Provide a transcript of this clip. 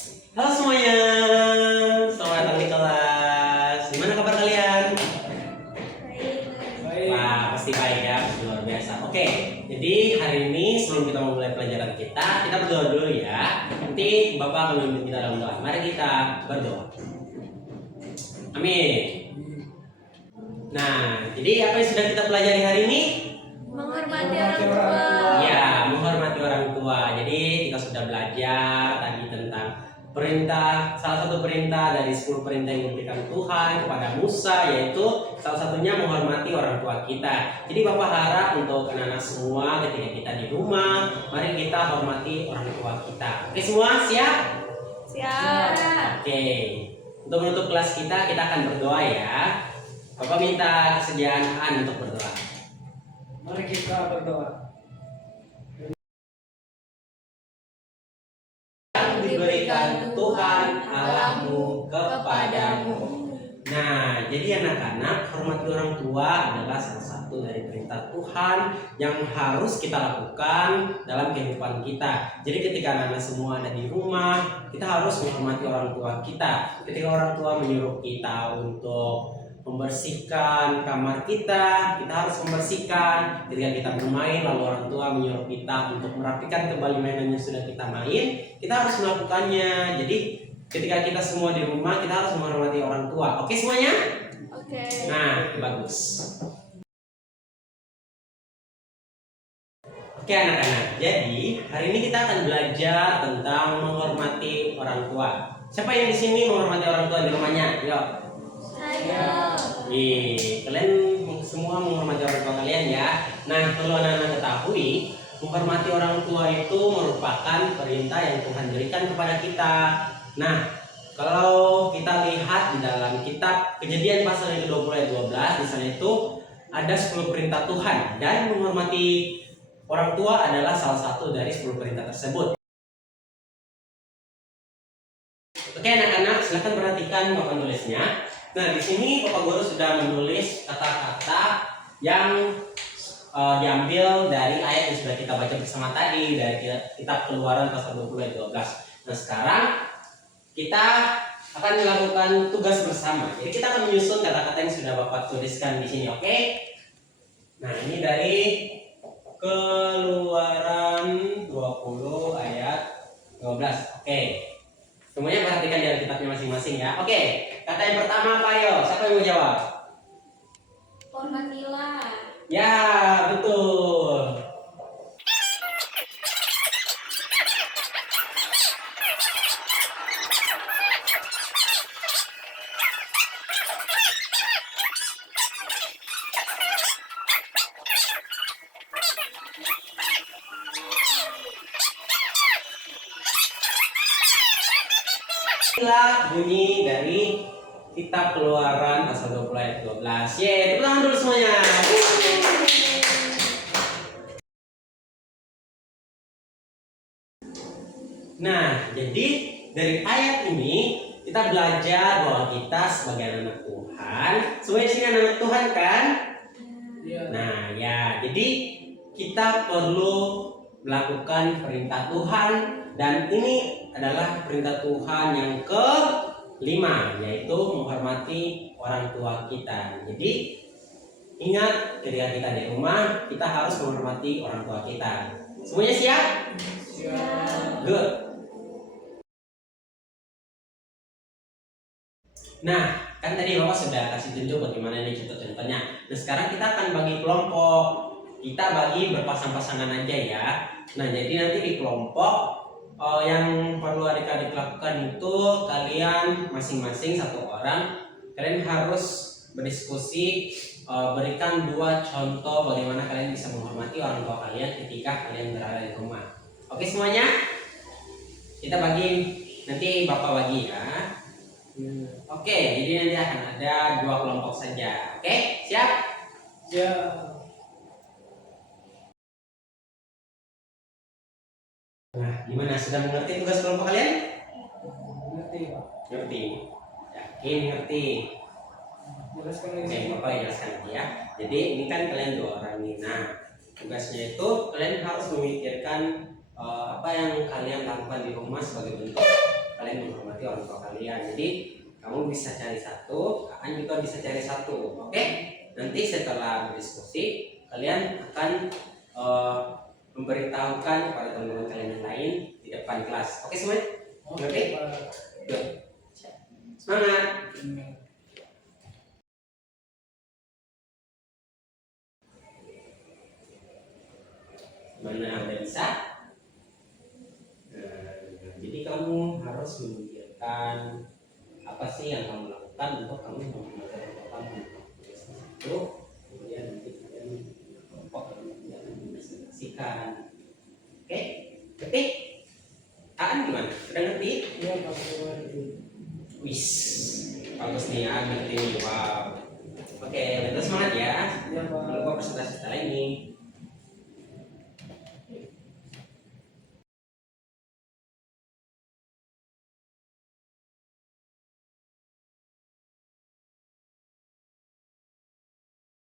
Halo semuanya, selamat datang di kelas. Gimana kabar kalian? Baik. Wah, pasti baik ya, pasti luar biasa. Oke, jadi hari ini sebelum kita memulai pelajaran kita berdoa dulu ya. Nanti Bapak akan memimpin kita dalam doa. Mari kita berdoa. Amin. Nah, jadi apa yang sudah kita pelajari hari ini? Menghormati orang tua. Ya, menghormati orang tua. Jadi kita sudah belajar tadi tentang perintah, salah satu perintah dari 10 perintah yang diberikan Tuhan kepada Musa, yaitu salah satunya menghormati orang tua kita. Jadi Bapak harap untuk anak-anak semua ketika kita di rumah, mari kita hormati orang tua kita. Oke semua siap? Siap. Oke. Untuk menutup kelas kita akan berdoa ya. Bapak minta kesediaan Aan untuk berdoa. Mari kita berdoa. Diberikan Tuhan Allahmu kepadamu. Nah, jadi anak-anak, hormati orang tua adalah salah satu dari perintah Tuhan yang harus kita lakukan dalam kehidupan kita. Jadi ketika anak-anak semua ada di rumah, kita harus menghormati orang tua kita. Ketika orang tua menyuruh kita untuk membersihkan kamar kita harus membersihkan. Ketika kita bermain lalu orang tua menyuruh kita untuk merapikan kembali mainan yang sudah kita main, kita harus melakukannya. Jadi ketika kita semua di rumah, kita harus menghormati orang tua. Oke semuanya? Oke. Nah, bagus. Oke anak-anak, jadi hari ini kita akan belajar tentang menghormati orang tua. Siapa yang di sini menghormati orang tua di rumahnya? Yuk. Saya. Kalian semua menghormati orang tua kalian ya. Nah, perlu anak-anak ketahui, menghormati orang tua itu merupakan perintah yang Tuhan berikan kepada kita. Nah, kalau kita lihat di dalam kitab Kejadian pasal yang ke-20 ayat 12, di sana itu ada 10 perintah Tuhan, dan menghormati orang tua adalah salah satu dari 10 perintah tersebut. Oke anak-anak, silahkan perhatikan papan tulisnya. Nah, di sini Bapak Guru sudah menulis kata-kata yang diambil dari ayat yang sudah kita baca bersama tadi dari kitab Keluaran pasal 20 ayat 12. Nah, sekarang kita akan melakukan tugas bersama. Jadi kita akan menyusun kata-kata yang sudah Bapak tuliskan di sini, oke? Nah, ini dari Keluaran 20 ayat 12. Oke. Semuanya perhatikan di kitabnya masing-masing ya. Oke, kata yang pertama apa yo? Siapa yang mau jawab? Hormatilah. Ya, betul. Inilah bunyi dari kitab Keluaran pasal 20 ayat 12. Tepuk tangan dulu semuanya. Nah, jadi dari ayat ini kita belajar bahwa kita sebagai anak Tuhan, semua di sini anak Tuhan kan? Ya. Nah, ya, jadi kita perlu melakukan perintah Tuhan, dan ini adalah perintah Tuhan yang ke-5, yaitu menghormati orang tua kita. Jadi ingat, ketika kita di rumah, kita harus menghormati orang tua kita. Semuanya siap? Siap. Good. Nah, kan tadi Bapak sudah kasih tunjuk bagaimana ini contoh-contohnya. Nah, sekarang kita akan bagi kelompok. Kita bagi berpasang-pasangan aja ya. Nah, jadi nanti di kelompok yang perlu adik-adik lakukan itu, kalian masing-masing satu orang, kalian harus berdiskusi, berikan 2 contoh bagaimana kalian bisa menghormati orang tua kalian ketika kalian berada di rumah. Oke semuanya? Kita bagi, nanti Bapak bagi ya. Oke, jadi nanti akan ada 2 kelompok saja. Oke, siap? Siap. Nah, gimana? Sudah mengerti tugas kelompok kalian? Ngerti, Pak. Ngerti. Yakin ngerti. Jelaskan Oke, lagi. Bapak jelaskan nanti ya. Jadi ini kan kalian 2 orang nih. Nah, tugasnya itu kalian harus memikirkan apa yang kalian lakukan di rumah sebagai bentuk kalian menghormati orang tua kalian. Jadi kamu bisa cari satu, Aan juga bisa cari satu. Oke? Nanti setelah berdiskusi kalian akan memberitahukan kepada teman-teman kalian yang lain di depan kelas. Oke semuanya? Oke? Yuk. Semangat. Mana udah bisa? Nah, jadi kamu harus memikirkan apa sih yang kamu lakukan untuk kamu menghormati orang tua kamu. Itu kemudian nanti kalian kelompok kemudian menginvestasikan. Oke, ngerti? Aan gimana? Udah ngerti? Iya Pak, saya ngerti. Wis, bagus nih Aan ngerti nih. Wow. Oke, terus semangat ya. Iya Pak. Jangan lupa presentasi setelah ini.